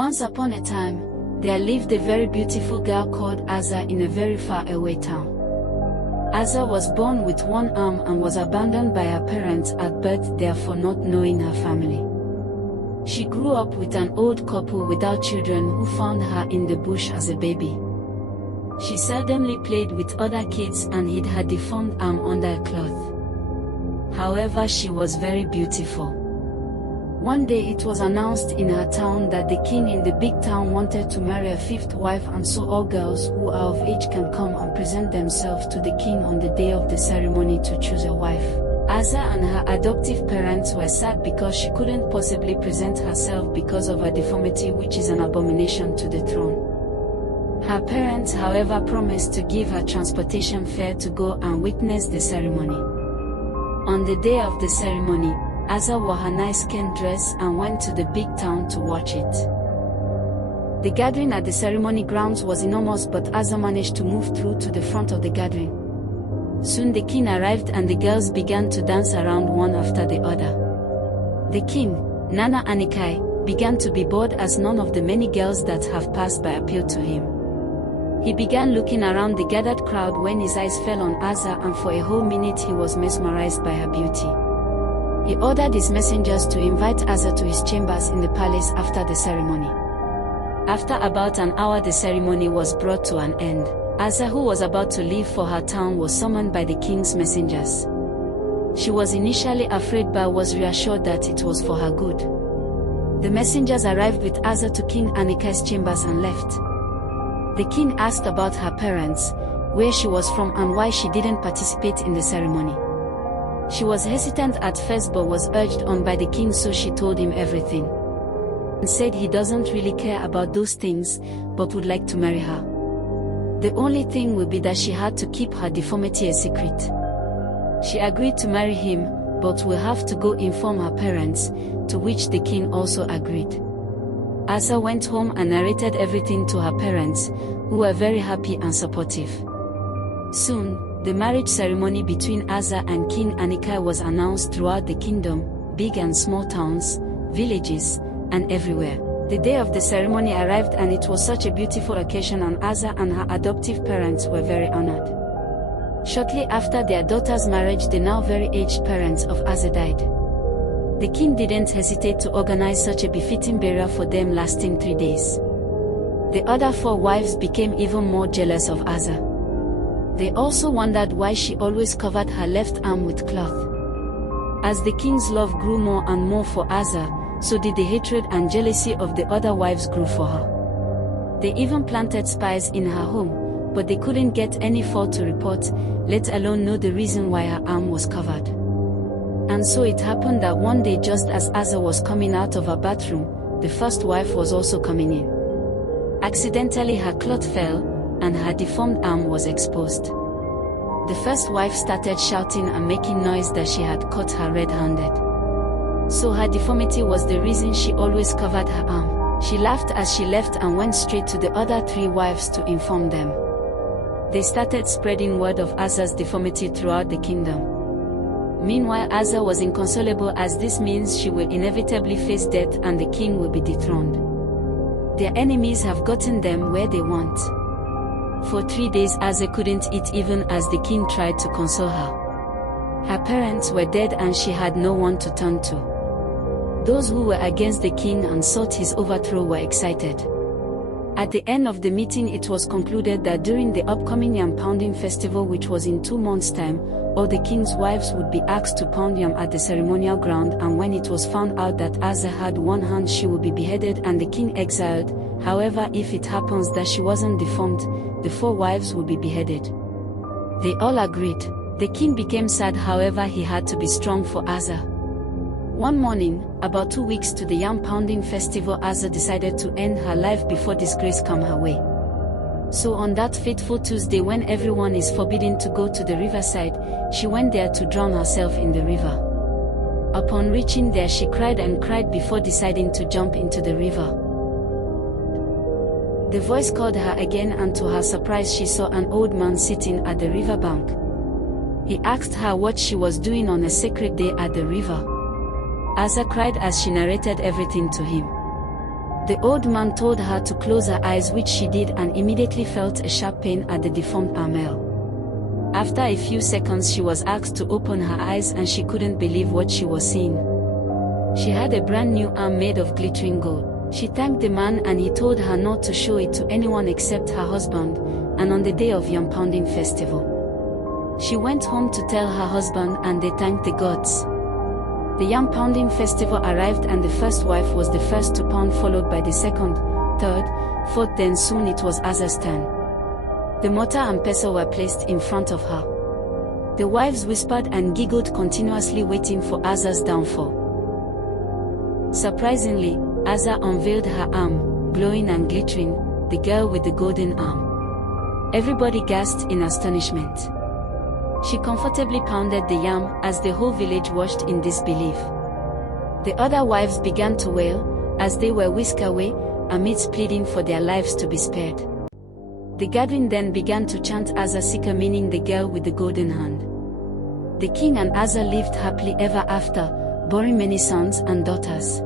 Once upon a time, there lived a very beautiful girl called Asor in a very far-away town. Asor was born with one arm and was abandoned by her parents at birth, therefore not knowing her family. She grew up with an old couple without children who found her in the bush as a baby. She seldomly played with other kids and hid her deformed arm under a cloth. However, she was very beautiful. One day it was announced in her town that the king in the big town wanted to marry a fifth wife, and so all girls who are of age can come and present themselves to the king on the day of the ceremony to choose a wife. Asor and her adoptive parents were sad because she couldn't possibly present herself because of her deformity, which is an abomination to the throne. Her parents, however, promised to give her transportation fare to go and witness the ceremony. On the day of the ceremony, Asor wore her nice skin dress and went to the big town to watch it. The gathering at the ceremony grounds was enormous, but Asor managed to move through to the front of the gathering. Soon the king arrived and the girls began to dance around one after the other. The king, Nana Anikai, began to be bored as none of the many girls that have passed by appealed to him. He began looking around the gathered crowd when his eyes fell on Asor, and for a whole minute he was mesmerized by her beauty. He ordered his messengers to invite Asor to his chambers in the palace after the ceremony. After about an hour the ceremony was brought to an end. Asor, who was about to leave for her town, was summoned by the king's messengers. She was initially afraid but was reassured that it was for her good. The messengers arrived with Asor to King Anikai's chambers and left. The king asked about her parents, where she was from and why she didn't participate in the ceremony. She was hesitant at first but was urged on by the king, so she told him everything. And said he doesn't really care about those things, but would like to marry her. The only thing would be that she had to keep her deformity a secret. She agreed to marry him, but will have to go inform her parents, to which the king also agreed. Asor went home and narrated everything to her parents, who were very happy and supportive. Soon, the marriage ceremony between Asor and King Anikai was announced throughout the kingdom, big and small towns, villages, and everywhere. The day of the ceremony arrived and it was such a beautiful occasion, and Asor and her adoptive parents were very honored. Shortly after their daughter's marriage, the now very aged parents of Asor died. The king didn't hesitate to organize such a befitting burial for them lasting 3 days. The other 4 wives became even more jealous of Asor. They also wondered why she always covered her left arm with cloth. As the king's love grew more and more for Asor, so did the hatred and jealousy of the other wives grew for her. They even planted spies in her home, but they couldn't get any fault to report, let alone know the reason why her arm was covered. And so it happened that one day, just as Asor was coming out of her bathroom, the first wife was also coming in. Accidentally her cloth fell, and her deformed arm was exposed. The first wife started shouting and making noise that she had caught her red-handed. So her deformity was the reason she always covered her arm. She laughed as she left and went straight to the other 3 wives to inform them. They started spreading word of Asor's deformity throughout the kingdom. Meanwhile, Asor was inconsolable, as this means she will inevitably face death and the king will be dethroned. Their enemies have gotten them where they want. For 3 days Asor couldn't eat even as the king tried to console her. Her parents were dead and she had no one to turn to. Those who were against the king and sought his overthrow were excited. At the end of the meeting it was concluded that during the upcoming Yam Pounding Festival, which was in 2 months' time, all the king's wives would be asked to pound yam at the ceremonial ground, and when it was found out that Asor had one hand, she would be beheaded and the king exiled. However, if it happens that she wasn't deformed, the 4 wives would be beheaded. They all agreed. The king became sad, however he had to be strong for Asor. One morning, about 2 weeks to the Yam Pounding Festival, Asor decided to end her life before disgrace come her way. So on that fateful Tuesday, when everyone is forbidden to go to the riverside, she went there to drown herself in the river. Upon reaching there, she cried and cried before deciding to jump into the river. The voice called her again, and to her surprise she saw an old man sitting at the riverbank. He asked her what she was doing on a sacred day at the river. Asor cried as she narrated everything to him. The old man told her to close her eyes, which she did, and immediately felt a sharp pain at the deformed arm. After a few seconds she was asked to open her eyes and she couldn't believe what she was seeing. She had a brand new arm made of glittering gold. She thanked the man and he told her not to show it to anyone except her husband, and on the day of Yam Pounding Festival. She went home to tell her husband and they thanked the gods. The Yam Pounding Festival arrived and the first wife was the first to pound, followed by the second, third, fourth, then soon it was Asar's turn. The mortar and pestle were placed in front of her. The wives whispered and giggled continuously, waiting for Asar's downfall. Surprisingly, Asor unveiled her arm, glowing and glittering, the girl with the golden arm. Everybody gasped in astonishment. She comfortably pounded the yam as the whole village watched in disbelief. The other wives began to wail as they were whisked away, amidst pleading for their lives to be spared. The gathering then began to chant Asor Seeker, meaning the girl with the golden hand. The king and Asor lived happily ever after, bearing many sons and daughters.